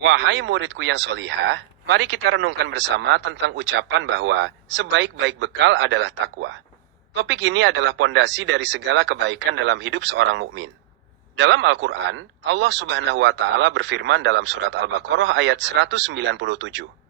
Wahai muridku yang solihah, mari kita renungkan bersama tentang ucapan bahwa sebaik-baik bekal adalah takwa. Topik ini adalah pondasi dari segala kebaikan dalam hidup seorang mukmin. Dalam Al-Quran, Allah Subhanahu wa Ta'ala berfirman dalam surat Al-Baqarah ayat 197,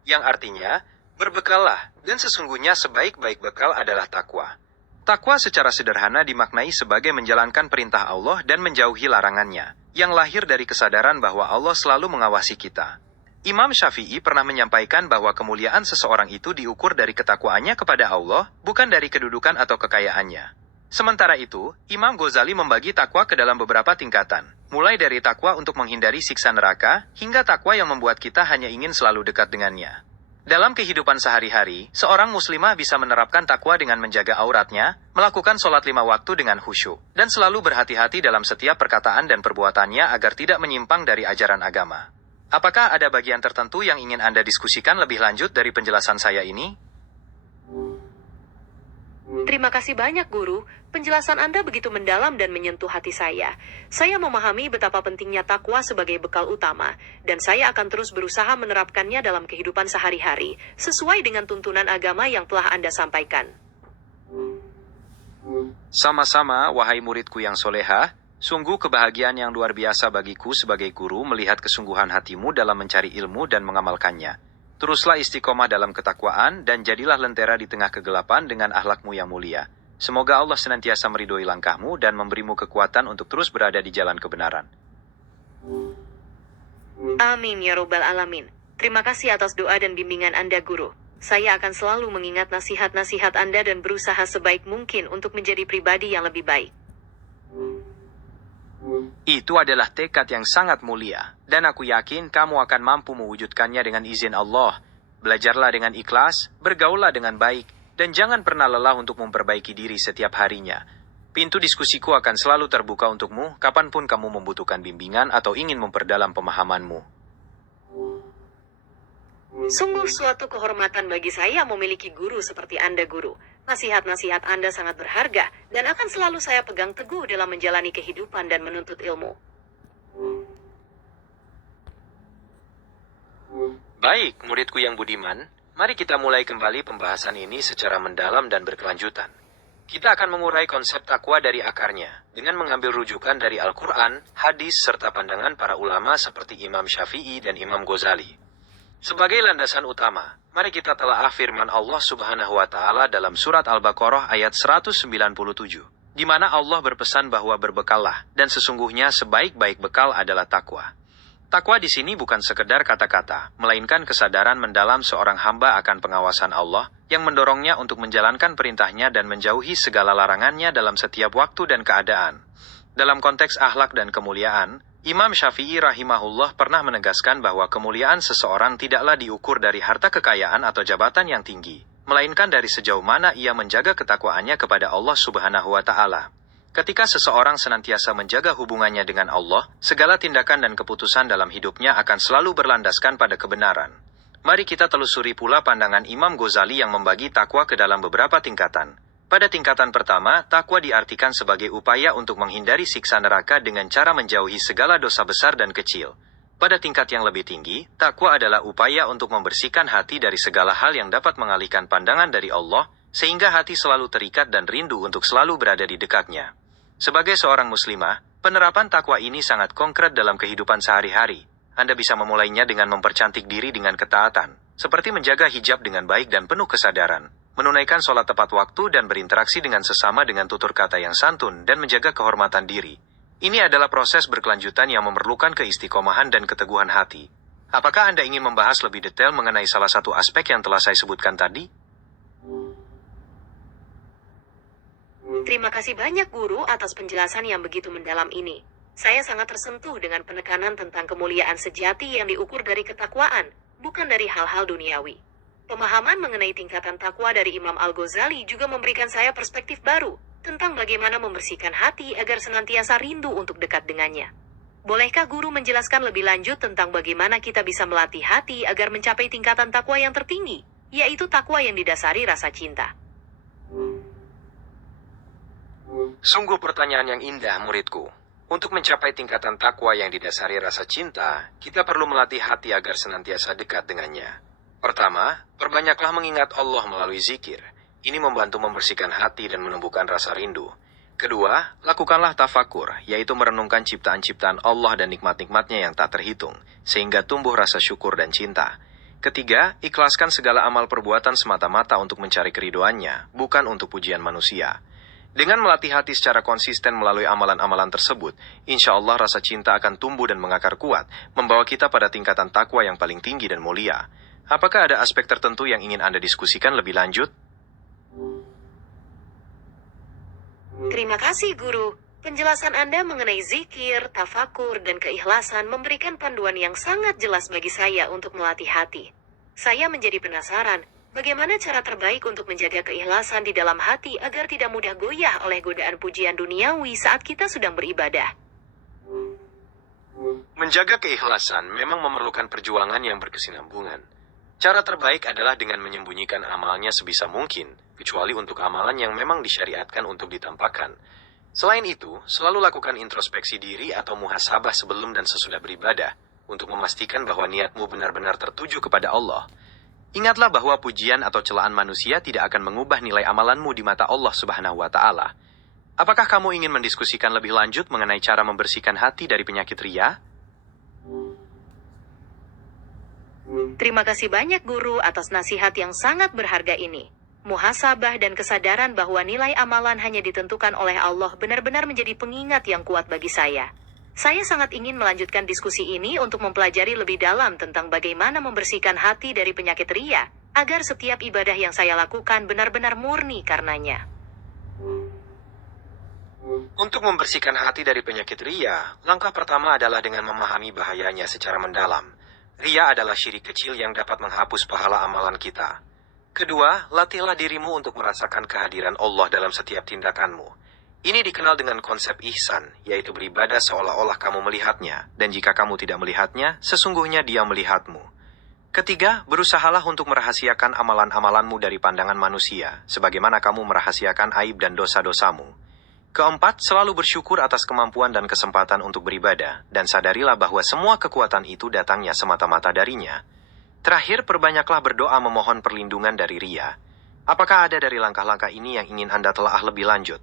yang artinya, berbekallah, dan sesungguhnya sebaik-baik bekal adalah takwa. Takwa secara sederhana dimaknai sebagai menjalankan perintah Allah dan menjauhi larangannya, yang lahir dari kesadaran bahwa Allah selalu mengawasi kita. Imam Syafi'i pernah menyampaikan bahwa kemuliaan seseorang itu diukur dari ketakwaannya kepada Allah, bukan dari kedudukan atau kekayaannya. Sementara itu, Imam Ghazali membagi takwa ke dalam beberapa tingkatan, mulai dari takwa untuk menghindari siksa neraka, hingga takwa yang membuat kita hanya ingin selalu dekat dengannya. Dalam kehidupan sehari-hari, seorang muslimah bisa menerapkan takwa dengan menjaga auratnya, melakukan sholat 5 waktu dengan khusyuk, dan selalu berhati-hati dalam setiap perkataan dan perbuatannya agar tidak menyimpang dari ajaran agama. Apakah ada bagian tertentu yang ingin Anda diskusikan lebih lanjut dari penjelasan saya ini? Terima kasih banyak, Guru. Penjelasan Anda begitu mendalam dan menyentuh hati saya. Saya memahami betapa pentingnya takwa sebagai bekal utama, dan saya akan terus berusaha menerapkannya dalam kehidupan sehari-hari, sesuai dengan tuntunan agama yang telah Anda sampaikan. Sama-sama, wahai muridku yang solehah, sungguh kebahagiaan yang luar biasa bagiku sebagai guru melihat kesungguhan hatimu dalam mencari ilmu dan mengamalkannya. Teruslah istiqomah dalam ketakwaan dan jadilah lentera di tengah kegelapan dengan akhlakmu yang mulia. Semoga Allah senantiasa meridhoi langkahmu dan memberimu kekuatan untuk terus berada di jalan kebenaran. Amin ya robbal alamin. Terima kasih atas doa dan bimbingan Anda, Guru. Saya akan selalu mengingat nasihat-nasihat Anda dan berusaha sebaik mungkin untuk menjadi pribadi yang lebih baik. Itu adalah tekad yang sangat mulia, dan aku yakin kamu akan mampu mewujudkannya dengan izin Allah. Belajarlah dengan ikhlas, bergaullah dengan baik, dan jangan pernah lelah untuk memperbaiki diri setiap harinya. Pintu diskusiku akan selalu terbuka untukmu, kapanpun kamu membutuhkan bimbingan atau ingin memperdalam pemahamanmu. Sungguh suatu kehormatan bagi saya memiliki guru seperti Anda, Guru. Nasihat-nasihat Anda sangat berharga, dan akan selalu saya pegang teguh dalam menjalani kehidupan dan menuntut ilmu. Baik, muridku yang budiman, mari kita mulai kembali pembahasan ini secara mendalam dan berkelanjutan. Kita akan mengurai konsep takwa dari akarnya, dengan mengambil rujukan dari Al-Quran, hadis, serta pandangan para ulama seperti Imam Syafi'i dan Imam Ghazali. Sebagai landasan utama, mari kita telaah firman Allah Subhanahu wa Ta'ala dalam surat Al-Baqarah ayat 197, di mana Allah berpesan bahwa berbekallah, dan sesungguhnya sebaik-baik bekal adalah takwa. Takwa di sini bukan sekedar kata-kata, melainkan kesadaran mendalam seorang hamba akan pengawasan Allah, yang mendorongnya untuk menjalankan perintahnya dan menjauhi segala larangannya dalam setiap waktu dan keadaan. Dalam konteks akhlak dan kemuliaan, Imam Syafi'i rahimahullah pernah menegaskan bahwa kemuliaan seseorang tidaklah diukur dari harta kekayaan atau jabatan yang tinggi, melainkan dari sejauh mana ia menjaga ketakwaannya kepada Allah Subhanahu wa Ta'ala. Ketika seseorang senantiasa menjaga hubungannya dengan Allah, segala tindakan dan keputusan dalam hidupnya akan selalu berlandaskan pada kebenaran. Mari kita telusuri pula pandangan Imam Ghazali yang membagi takwa ke dalam beberapa tingkatan. Pada tingkatan pertama, takwa diartikan sebagai upaya untuk menghindari siksa neraka dengan cara menjauhi segala dosa besar dan kecil. Pada tingkat yang lebih tinggi, takwa adalah upaya untuk membersihkan hati dari segala hal yang dapat mengalihkan pandangan dari Allah, sehingga hati selalu terikat dan rindu untuk selalu berada di dekatnya. Sebagai seorang muslimah, penerapan takwa ini sangat konkret dalam kehidupan sehari-hari. Anda bisa memulainya dengan mempercantik diri dengan ketaatan, seperti menjaga hijab dengan baik dan penuh kesadaran, menunaikan sholat tepat waktu dan berinteraksi dengan sesama dengan tutur kata yang santun dan menjaga kehormatan diri. Ini adalah proses berkelanjutan yang memerlukan keistiqomahan dan keteguhan hati. Apakah Anda ingin membahas lebih detail mengenai salah satu aspek yang telah saya sebutkan tadi? Terima kasih banyak, Guru, atas penjelasan yang begitu mendalam ini. Saya sangat tersentuh dengan penekanan tentang kemuliaan sejati yang diukur dari ketakwaan, bukan dari hal-hal duniawi. Pemahaman mengenai tingkatan takwa dari Imam Al-Ghazali juga memberikan saya perspektif baru tentang bagaimana membersihkan hati agar senantiasa rindu untuk dekat dengannya. Bolehkah Guru menjelaskan lebih lanjut tentang bagaimana kita bisa melatih hati agar mencapai tingkatan takwa yang tertinggi, yaitu takwa yang didasari rasa cinta? Sungguh pertanyaan yang indah, muridku. Untuk mencapai tingkatan takwa yang didasari rasa cinta, kita perlu melatih hati agar senantiasa dekat dengannya. Pertama, perbanyaklah mengingat Allah melalui zikir. Ini membantu membersihkan hati dan menumbuhkan rasa rindu. Kedua, lakukanlah tafakur, yaitu merenungkan ciptaan-ciptaan Allah dan nikmat-nikmatnya yang tak terhitung, sehingga tumbuh rasa syukur dan cinta. Ketiga, ikhlaskan segala amal perbuatan semata-mata untuk mencari keriduannya, bukan untuk pujian manusia. Dengan melatih hati secara konsisten melalui amalan-amalan tersebut, insya Allah rasa cinta akan tumbuh dan mengakar kuat, membawa kita pada tingkatan takwa yang paling tinggi dan mulia. Apakah ada aspek tertentu yang ingin Anda diskusikan lebih lanjut? Terima kasih, Guru. Penjelasan Anda mengenai zikir, tafakur, dan keikhlasan memberikan panduan yang sangat jelas bagi saya untuk melatih hati. Saya menjadi penasaran, bagaimana cara terbaik untuk menjaga keikhlasan di dalam hati agar tidak mudah goyah oleh godaan pujian duniawi saat kita sedang beribadah? Menjaga keikhlasan memang memerlukan perjuangan yang berkesinambungan. Cara terbaik adalah dengan menyembunyikan amalnya sebisa mungkin, kecuali untuk amalan yang memang disyariatkan untuk ditampakkan. Selain itu, selalu lakukan introspeksi diri atau muhasabah sebelum dan sesudah beribadah, untuk memastikan bahwa niatmu benar-benar tertuju kepada Allah. Ingatlah bahwa pujian atau celaan manusia tidak akan mengubah nilai amalanmu di mata Allah Subhanahu wa Ta'ala. Apakah kamu ingin mendiskusikan lebih lanjut mengenai cara membersihkan hati dari penyakit ria? Terima kasih banyak, Guru, atas nasihat yang sangat berharga ini. Muhasabah dan kesadaran bahwa nilai amalan hanya ditentukan oleh Allah benar-benar menjadi pengingat yang kuat bagi saya. Saya sangat ingin melanjutkan diskusi ini untuk mempelajari lebih dalam tentang bagaimana membersihkan hati dari penyakit ria, agar setiap ibadah yang saya lakukan benar-benar murni karenanya. Untuk membersihkan hati dari penyakit ria, langkah pertama adalah dengan memahami bahayanya secara mendalam. Ria adalah syirik kecil yang dapat menghapus pahala amalan kita. Kedua, latihlah dirimu untuk merasakan kehadiran Allah dalam setiap tindakanmu. Ini dikenal dengan konsep ihsan, yaitu beribadah seolah-olah kamu melihatnya, dan jika kamu tidak melihatnya, sesungguhnya Dia melihatmu. Ketiga, berusahalah untuk merahasiakan amalan-amalanmu dari pandangan manusia, sebagaimana kamu merahasiakan aib dan dosa-dosamu. Keempat, selalu bersyukur atas kemampuan dan kesempatan untuk beribadah, dan sadarilah bahwa semua kekuatan itu datangnya semata-mata darinya. Terakhir, perbanyaklah berdoa memohon perlindungan dari ria. Apakah ada dari langkah-langkah ini yang ingin Anda telaah lebih lanjut?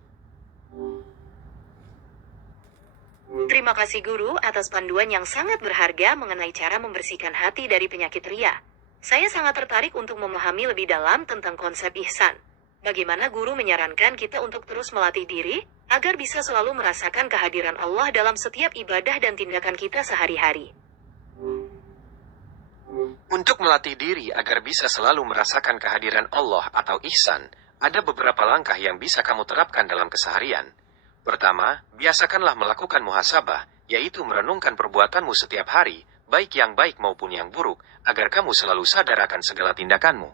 Terima kasih, Guru, atas panduan yang sangat berharga mengenai cara membersihkan hati dari penyakit ria. Saya sangat tertarik untuk memahami lebih dalam tentang konsep ihsan. Bagaimana Guru menyarankan kita untuk terus melatih diri, agar bisa selalu merasakan kehadiran Allah dalam setiap ibadah dan tindakan kita sehari-hari? Untuk melatih diri agar bisa selalu merasakan kehadiran Allah atau ihsan, ada beberapa langkah yang bisa kamu terapkan dalam keseharian. Pertama, biasakanlah melakukan muhasabah, yaitu merenungkan perbuatanmu setiap hari, baik yang baik maupun yang buruk, agar kamu selalu sadar akan segala tindakanmu.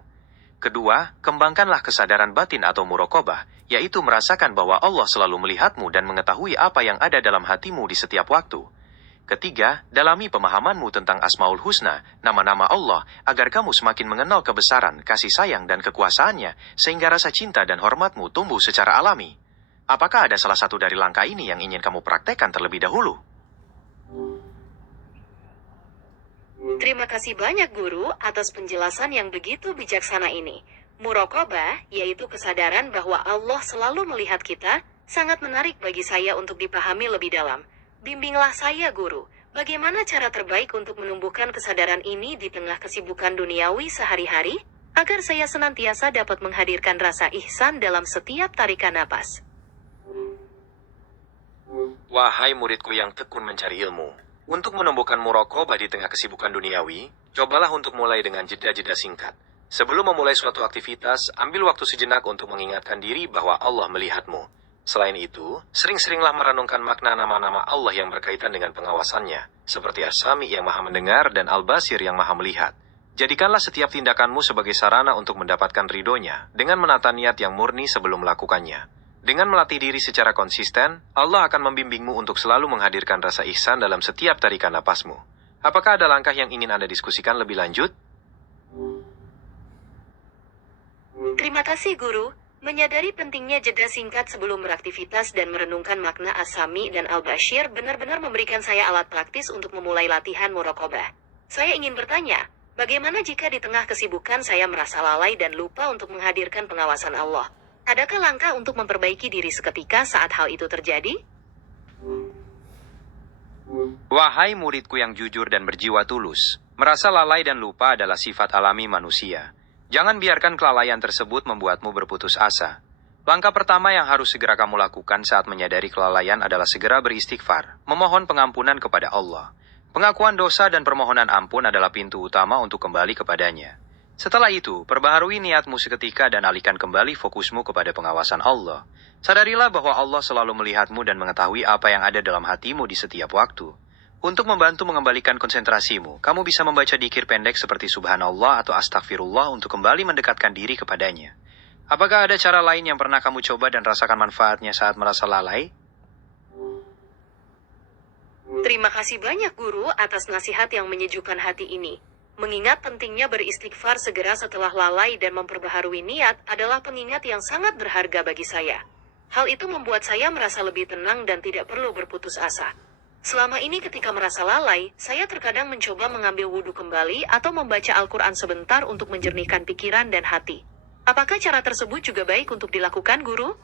Kedua, kembangkanlah kesadaran batin atau muraqabah, yaitu merasakan bahwa Allah selalu melihatmu dan mengetahui apa yang ada dalam hatimu di setiap waktu. Ketiga, dalami pemahamanmu tentang Asmaul Husna, nama-nama Allah, agar kamu semakin mengenal kebesaran, kasih sayang, dan kekuasaannya, sehingga rasa cinta dan hormatmu tumbuh secara alami. Apakah ada salah satu dari langkah ini yang ingin kamu praktekkan terlebih dahulu? Terima kasih banyak, Guru, atas penjelasan yang begitu bijaksana ini. Muraqabah, yaitu kesadaran bahwa Allah selalu melihat kita, sangat menarik bagi saya untuk dipahami lebih dalam. Bimbinglah saya, Guru. Bagaimana cara terbaik untuk menumbuhkan kesadaran ini di tengah kesibukan duniawi sehari-hari, agar saya senantiasa dapat menghadirkan rasa ihsan dalam setiap tarikan napas? Wahai muridku yang tekun mencari ilmu, untuk menumbuhkan muraqabah di tengah kesibukan duniawi, cobalah untuk mulai dengan jeda-jeda singkat. Sebelum memulai suatu aktivitas, ambil waktu sejenak untuk mengingatkan diri bahwa Allah melihatmu. Selain itu, sering-seringlah merenungkan makna nama-nama Allah yang berkaitan dengan pengawasannya, seperti As-Sami yang maha mendengar dan Al-Basir yang maha melihat. Jadikanlah setiap tindakanmu sebagai sarana untuk mendapatkan ridhonya, dengan menata niat yang murni sebelum melakukannya. Dengan melatih diri secara konsisten, Allah akan membimbingmu untuk selalu menghadirkan rasa ihsan dalam setiap tarikan napasmu. Apakah ada langkah yang ingin Anda diskusikan lebih lanjut? Terima kasih, Guru. Menyadari pentingnya jeda singkat sebelum beraktivitas dan merenungkan makna As-Sami dan Al-Bashir benar-benar memberikan saya alat praktis untuk memulai latihan muraqabah. Saya ingin bertanya, bagaimana jika di tengah kesibukan saya merasa lalai dan lupa untuk menghadirkan pengawasan Allah? Adakah langkah untuk memperbaiki diri seketika saat hal itu terjadi? Wahai muridku yang jujur dan berjiwa tulus, merasa lalai dan lupa adalah sifat alami manusia. Jangan biarkan kelalaian tersebut membuatmu berputus asa. Langkah pertama yang harus segera kamu lakukan saat menyadari kelalaian adalah segera beristighfar, memohon pengampunan kepada Allah. Pengakuan dosa dan permohonan ampun adalah pintu utama untuk kembali kepadanya. Setelah itu, perbaharui niatmu seketika dan alihkan kembali fokusmu kepada pengawasan Allah. Sadarilah bahwa Allah selalu melihatmu dan mengetahui apa yang ada dalam hatimu di setiap waktu. Untuk membantu mengembalikan konsentrasimu, kamu bisa membaca dzikir pendek seperti Subhanallah atau Astagfirullah untuk kembali mendekatkan diri kepadanya. Apakah ada cara lain yang pernah kamu coba dan rasakan manfaatnya saat merasa lalai? Terima kasih banyak guru atas nasihat yang menyejukkan hati ini. Mengingat pentingnya beristighfar segera setelah lalai dan memperbaharui niat adalah pengingat yang sangat berharga bagi saya. Hal itu membuat saya merasa lebih tenang dan tidak perlu berputus asa. Selama ini ketika merasa lalai, saya terkadang mencoba mengambil wudhu kembali atau membaca Al-Quran sebentar untuk menjernihkan pikiran dan hati. Apakah cara tersebut juga baik untuk dilakukan, guru?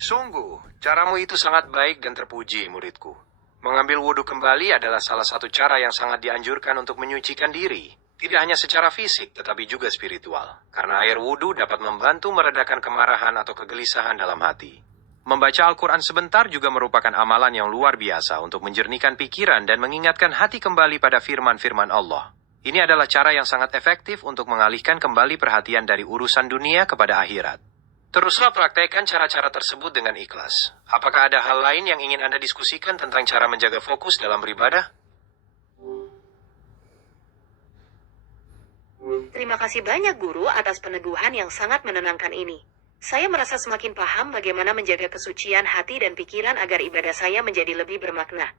Sungguh, caramu itu sangat baik dan terpuji, muridku. Mengambil wudhu kembali adalah salah satu cara yang sangat dianjurkan untuk menyucikan diri. Tidak hanya secara fisik, tetapi juga spiritual. Karena air wudhu dapat membantu meredakan kemarahan atau kegelisahan dalam hati. Membaca Al-Quran sebentar juga merupakan amalan yang luar biasa untuk menjernihkan pikiran dan mengingatkan hati kembali pada firman-firman Allah. Ini adalah cara yang sangat efektif untuk mengalihkan kembali perhatian dari urusan dunia kepada akhirat. Teruslah praktekkan cara-cara tersebut dengan ikhlas. Apakah ada hal lain yang ingin Anda diskusikan tentang cara menjaga fokus dalam beribadah? Terima kasih banyak guru atas peneguhan yang sangat menenangkan ini. Saya merasa semakin paham bagaimana menjaga kesucian hati dan pikiran agar ibadah saya menjadi lebih bermakna.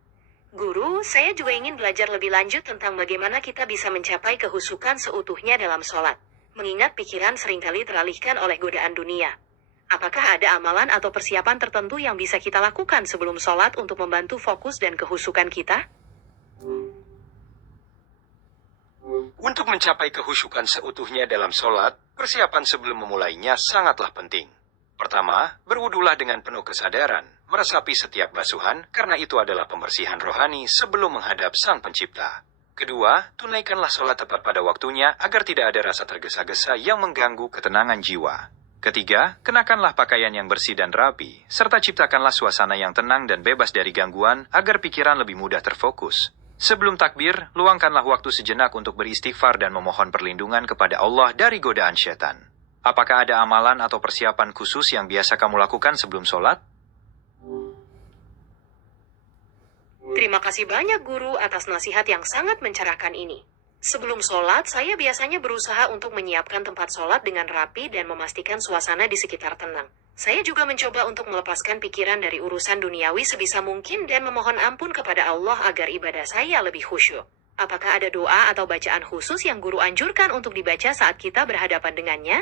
Guru, saya juga ingin belajar lebih lanjut tentang bagaimana kita bisa mencapai kehusukan seutuhnya dalam sholat. Mengingat pikiran seringkali teralihkan oleh godaan dunia. Apakah ada amalan atau persiapan tertentu yang bisa kita lakukan sebelum sholat untuk membantu fokus dan kehusukan kita? Untuk mencapai kehusyukan seutuhnya dalam sholat, persiapan sebelum memulainya sangatlah penting. Pertama, berwudulah dengan penuh kesadaran, meresapi setiap basuhan, karena itu adalah pembersihan rohani sebelum menghadap Sang Pencipta. Kedua, tunaikanlah sholat tepat pada waktunya agar tidak ada rasa tergesa-gesa yang mengganggu ketenangan jiwa. Ketiga, kenakanlah pakaian yang bersih dan rapi, serta ciptakanlah suasana yang tenang dan bebas dari gangguan agar pikiran lebih mudah terfokus. Sebelum takbir, luangkanlah waktu sejenak untuk beristighfar dan memohon perlindungan kepada Allah dari godaan syaitan. Apakah ada amalan atau persiapan khusus yang biasa kamu lakukan sebelum sholat? Terima kasih banyak guru atas nasihat yang sangat mencerahkan ini. Sebelum sholat, saya biasanya berusaha untuk menyiapkan tempat sholat dengan rapi dan memastikan suasana di sekitar tenang. Saya juga mencoba untuk melepaskan pikiran dari urusan duniawi sebisa mungkin dan memohon ampun kepada Allah agar ibadah saya lebih khusyuk. Apakah ada doa atau bacaan khusus yang guru anjurkan untuk dibaca saat kita berhadapan dengannya?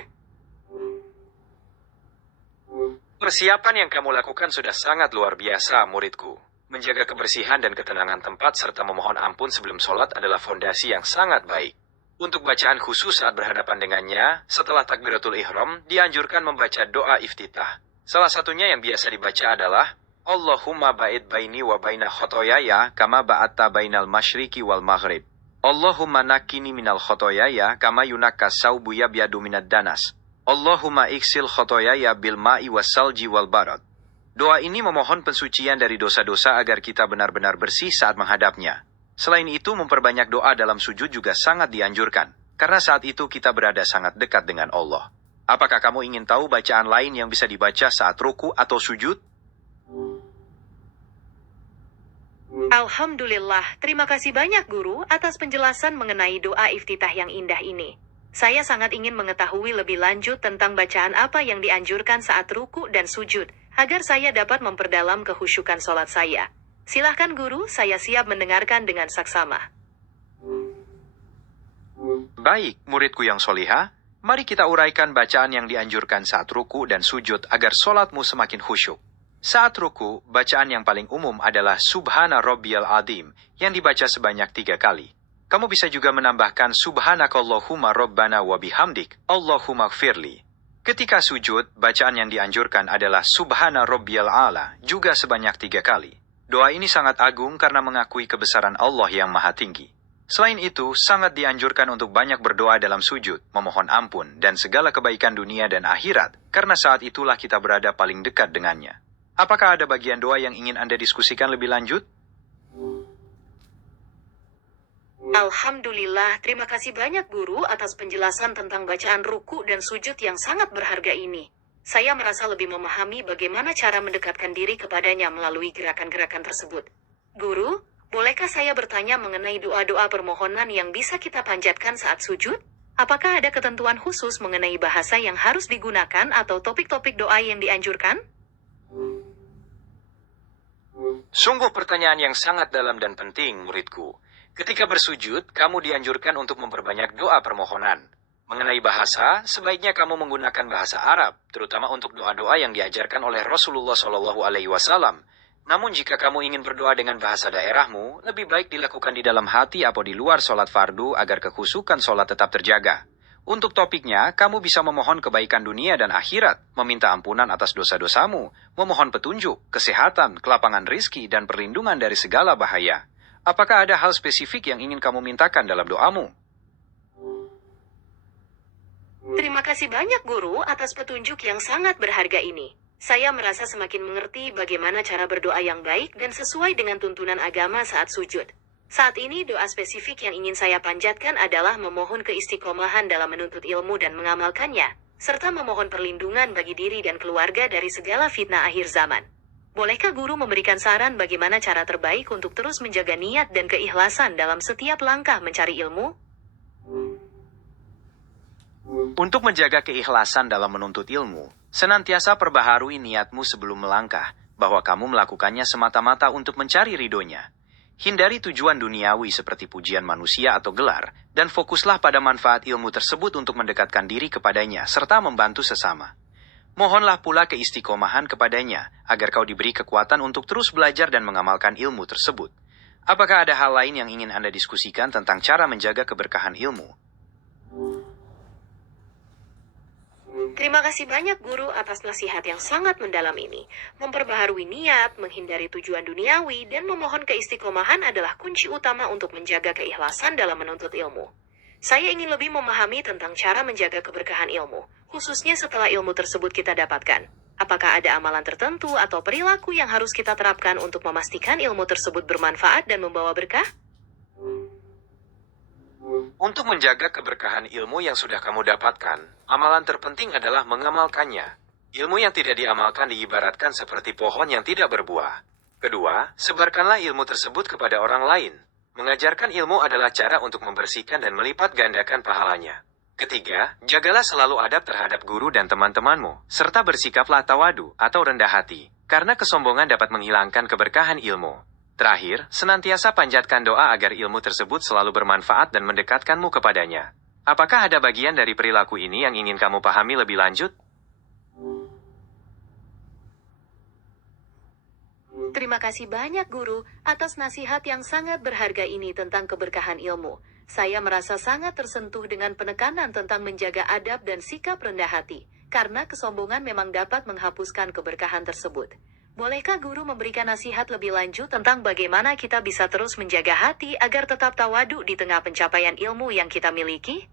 Persiapan yang kamu lakukan sudah sangat luar biasa, muridku. Menjaga kebersihan dan ketenangan tempat serta memohon ampun sebelum sholat adalah fondasi yang sangat baik. Untuk bacaan khusus saat berhadapan dengannya, setelah takbiratul ihram, dianjurkan membaca doa iftitah. Salah satunya yang biasa dibaca adalah, Allahumma ba'id baini wa baina khotoyaya kama ba'atta bainal masyriqi wal maghrib. Allahumma nakini minal khotoyaya kama yunakka saubu yabyadu minad danas. Allahumma iksil khotoyaya bil ma'i was salji wal barad. Doa ini memohon pensucian dari dosa-dosa agar kita benar-benar bersih saat menghadapnya. Selain itu, memperbanyak doa dalam sujud juga sangat dianjurkan, karena saat itu kita berada sangat dekat dengan Allah. Apakah kamu ingin tahu bacaan lain yang bisa dibaca saat ruku atau sujud? Alhamdulillah, terima kasih banyak guru atas penjelasan mengenai doa iftitah yang indah ini. Saya sangat ingin mengetahui lebih lanjut tentang bacaan apa yang dianjurkan saat ruku dan sujud, agar saya dapat memperdalam kehusyukan sholat saya. Silahkan guru, saya siap mendengarkan dengan saksama. Baik, muridku yang solihah, mari kita uraikan bacaan yang dianjurkan saat ruku dan sujud agar sholatmu semakin khusyuk. Saat ruku, bacaan yang paling umum adalah Subhana Rabbiyal Azim yang dibaca sebanyak 3 kali. Kamu bisa juga menambahkan Subhanakallahumma Rabbana wa bihamdik, Allahumma gfirli. Ketika sujud, bacaan yang dianjurkan adalah Subhana Rabbiyal A'la, juga sebanyak 3 kali. Doa ini sangat agung karena mengakui kebesaran Allah yang maha tinggi. Selain itu, sangat dianjurkan untuk banyak berdoa dalam sujud, memohon ampun, dan segala kebaikan dunia dan akhirat, karena saat itulah kita berada paling dekat dengannya. Apakah ada bagian doa yang ingin Anda diskusikan lebih lanjut? Alhamdulillah, terima kasih banyak guru atas penjelasan tentang bacaan ruku dan sujud yang sangat berharga ini. Saya merasa lebih memahami bagaimana cara mendekatkan diri kepadanya melalui gerakan-gerakan tersebut. Guru, bolehkah saya bertanya mengenai doa-doa permohonan yang bisa kita panjatkan saat sujud? Apakah ada ketentuan khusus mengenai bahasa yang harus digunakan atau topik-topik doa yang dianjurkan? Sungguh pertanyaan yang sangat dalam dan penting, muridku. Ketika bersujud, kamu dianjurkan untuk memperbanyak doa permohonan. Mengenai bahasa, sebaiknya kamu menggunakan bahasa Arab, terutama untuk doa-doa yang diajarkan oleh Rasulullah SAW. Namun jika kamu ingin berdoa dengan bahasa daerahmu, lebih baik dilakukan di dalam hati atau di luar sholat fardu agar kekhusyukan sholat tetap terjaga. Untuk topiknya, kamu bisa memohon kebaikan dunia dan akhirat, meminta ampunan atas dosa-dosamu, memohon petunjuk, kesehatan, kelapangan rizki, dan perlindungan dari segala bahaya. Apakah ada hal spesifik yang ingin kamu mintakan dalam doamu? Terima kasih banyak guru atas petunjuk yang sangat berharga ini. Saya merasa semakin mengerti bagaimana cara berdoa yang baik dan sesuai dengan tuntunan agama saat sujud. Saat ini doa spesifik yang ingin saya panjatkan adalah memohon keistiqomahan dalam menuntut ilmu dan mengamalkannya, serta memohon perlindungan bagi diri dan keluarga dari segala fitnah akhir zaman. Bolehkah guru memberikan saran bagaimana cara terbaik untuk terus menjaga niat dan keikhlasan dalam setiap langkah mencari ilmu? Untuk menjaga keikhlasan dalam menuntut ilmu, senantiasa perbaharui niatmu sebelum melangkah, bahwa kamu melakukannya semata-mata untuk mencari ridhonya. Hindari tujuan duniawi seperti pujian manusia atau gelar, dan fokuslah pada manfaat ilmu tersebut untuk mendekatkan diri kepadanya, serta membantu sesama. Mohonlah pula keistiqomahan kepadanya, agar kau diberi kekuatan untuk terus belajar dan mengamalkan ilmu tersebut. Apakah ada hal lain yang ingin Anda diskusikan tentang cara menjaga keberkahan ilmu? Terima kasih banyak guru atas nasihat yang sangat mendalam ini. Memperbaharui niat, menghindari tujuan duniawi, dan memohon keistiqomahan adalah kunci utama untuk menjaga keikhlasan dalam menuntut ilmu. Saya ingin lebih memahami tentang cara menjaga keberkahan ilmu, khususnya setelah ilmu tersebut kita dapatkan. Apakah ada amalan tertentu atau perilaku yang harus kita terapkan untuk memastikan ilmu tersebut bermanfaat dan membawa berkah? Untuk menjaga keberkahan ilmu yang sudah kamu dapatkan, amalan terpenting adalah mengamalkannya. Ilmu yang tidak diamalkan diibaratkan seperti pohon yang tidak berbuah. Kedua, sebarkanlah ilmu tersebut kepada orang lain. Mengajarkan ilmu adalah cara untuk membersihkan dan melipat gandakan pahalanya. Ketiga, jagalah selalu adab terhadap guru dan teman-temanmu, serta bersikaplah tawadu atau rendah hati, karena kesombongan dapat menghilangkan keberkahan ilmu. Terakhir, senantiasa panjatkan doa agar ilmu tersebut selalu bermanfaat dan mendekatkanmu kepadanya. Apakah ada bagian dari perilaku ini yang ingin kamu pahami lebih lanjut? Terima kasih banyak guru atas nasihat yang sangat berharga ini tentang keberkahan ilmu. Saya merasa sangat tersentuh dengan penekanan tentang menjaga adab dan sikap rendah hati, karena kesombongan memang dapat menghapuskan keberkahan tersebut. Bolehkah guru memberikan nasihat lebih lanjut tentang bagaimana kita bisa terus menjaga hati agar tetap tawadu di tengah pencapaian ilmu yang kita miliki?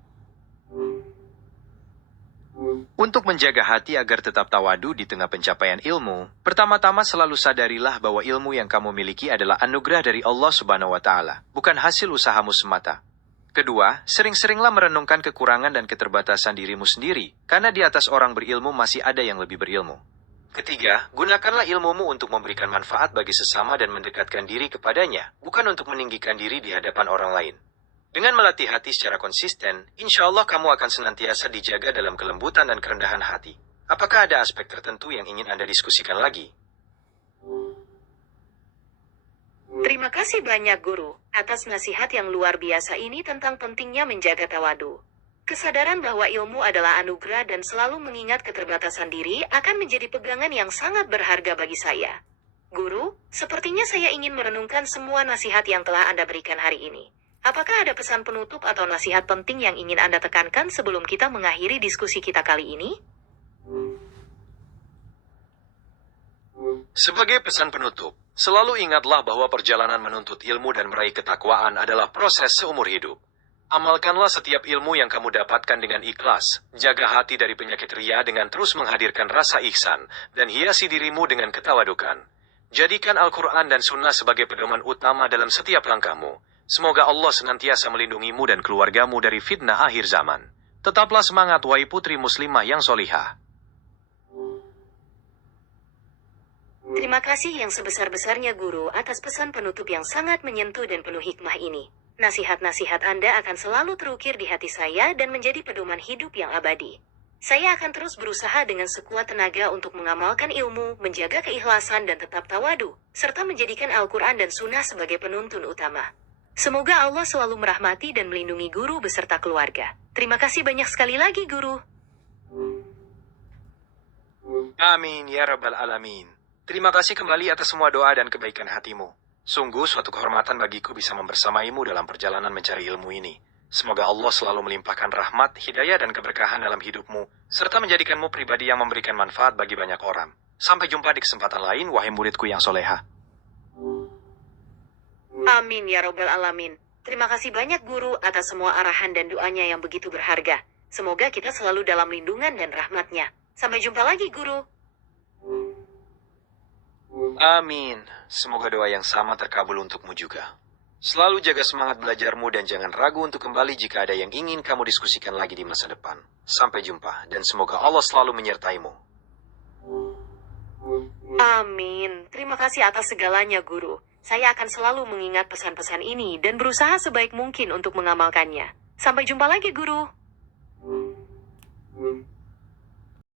Untuk menjaga hati agar tetap tawadu di tengah pencapaian ilmu, pertama-tama selalu sadarilah bahwa ilmu yang kamu miliki adalah anugerah dari Allah Subhanahu wa Ta'ala, bukan hasil usahamu semata. Kedua, sering-seringlah merenungkan kekurangan dan keterbatasan dirimu sendiri, karena di atas orang berilmu masih ada yang lebih berilmu. Ketiga, gunakanlah ilmumu untuk memberikan manfaat bagi sesama dan mendekatkan diri kepadanya, bukan untuk meninggikan diri di hadapan orang lain. Dengan melatih hati secara konsisten, insya Allah kamu akan senantiasa dijaga dalam kelembutan dan kerendahan hati. Apakah ada aspek tertentu yang ingin Anda diskusikan lagi? Terima Terima kasih banyak guru, atas nasihat yang luar biasa ini tentang pentingnya menjaga tawadu. Kesadaran bahwa ilmu adalah anugerah dan selalu mengingat keterbatasan diri akan menjadi pegangan yang sangat berharga bagi saya. Guru, sepertinya saya ingin merenungkan semua nasihat yang telah Anda berikan hari ini. Apakah ada pesan penutup atau nasihat penting yang ingin Anda tekankan sebelum kita mengakhiri diskusi kita kali ini? Sebagai pesan penutup, selalu ingatlah bahwa perjalanan menuntut ilmu dan meraih ketakwaan adalah proses seumur hidup. Amalkanlah setiap ilmu yang kamu dapatkan dengan ikhlas, jaga hati dari penyakit ria dengan terus menghadirkan rasa ihsan, dan hiasi dirimu dengan ketawadukan. Jadikan Al-Quran dan Sunnah sebagai pedoman utama dalam setiap langkahmu. Semoga Allah senantiasa melindungimu dan keluargamu dari fitnah akhir zaman. Tetaplah semangat wahai putri muslimah yang solihah. Terima kasih yang sebesar-besarnya guru atas pesan penutup yang sangat menyentuh dan penuh hikmah ini. Nasihat-nasihat Anda akan selalu terukir di hati saya dan menjadi pedoman hidup yang abadi. Saya akan terus berusaha dengan sekuat tenaga untuk mengamalkan ilmu, menjaga keikhlasan dan tetap tawadu, serta menjadikan Al-Quran dan Sunnah sebagai penuntun utama. Semoga Allah selalu merahmati dan melindungi guru beserta keluarga. Terima kasih banyak sekali lagi guru. Amin ya rabbal alamin. Terima kasih kembali atas semua doa dan kebaikan hatimu. Sungguh suatu kehormatan bagiku bisa membersamaimu dalam perjalanan mencari ilmu ini. Semoga Allah selalu melimpahkan rahmat, hidayah, dan keberkahan dalam hidupmu, serta menjadikanmu pribadi yang memberikan manfaat bagi banyak orang. Sampai jumpa di kesempatan lain, wahai muridku yang soleha. Amin ya robbal alamin. Terima kasih banyak guru atas semua arahan dan doanya yang begitu berharga. Semoga kita selalu dalam lindungan dan rahmatnya. Sampai jumpa lagi guru. Amin. Semoga doa yang sama terkabul untukmu juga. Selalu jaga semangat belajarmu dan jangan ragu untuk kembali jika ada yang ingin kamu diskusikan lagi di masa depan. Sampai jumpa dan semoga Allah selalu menyertaimu. Amin. Terima kasih atas segalanya guru. Saya akan selalu mengingat pesan-pesan ini dan berusaha sebaik mungkin untuk mengamalkannya. Sampai jumpa lagi guru.